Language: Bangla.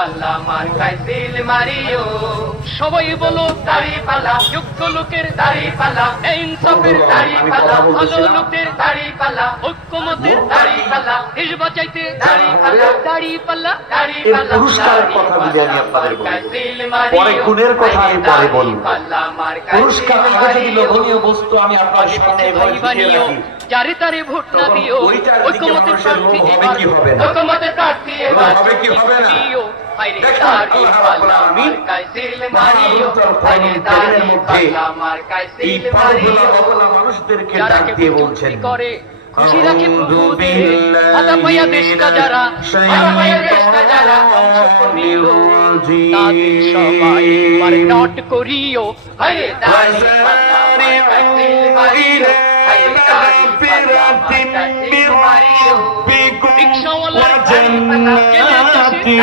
পাল্লা মার্কায় সিল মারিও। সবাই বলো দাড়ি পাল্লা যোগ্য লোকের দাড়ি পাল্লা। ইনসাফের দাড়ি পাল্লা ভালো লোকের দাড়ি পাল্লা। ঐক্যমতের দাড়ি পাল্লা। দেশ বাঁচাইতে দাড়ি পাল্লা। দাড়ি পাল্লা। দাড়ি পাল্লা। পুরস্কারের দাড়ি কথাগুলি আমি আপনাদের মারিও। পরে গুণের কথা আমি পরে বলব। পুরস্কার আগে যদি লোভনীয় বস্তু আমি আপনার সামনে বানিও যারে তারে ভোট না দিও ঐক্যমতের প্রার্থী হবে কি হবে না? ঐক্যমতের প্রার্থী এবার হবে কি হবে না? দেখুন, দাড়ি পাল্লা মার্কায় সিল মারিও। আল্লাহর দাড়ি পাল্লা মার্কায় সিল মারিও। মানুষদেরকে ডাক দিয়ে বলছেন করে খুশি রাখে প্রভুদের বিল্লাহি হাতা দেশটা যারা হাতা পায়া দেশটা যারা অংশ তাদের সবাই পারে নট করিও হায়রে দাড়ি পাল্লা মার্কায় সিল মারিও। হায়রে দাড়ি পাল্লা মার্কায় সিল মারিও। রিক্সাওয়ালা দাড়ি পাল্লা জেলে চাষে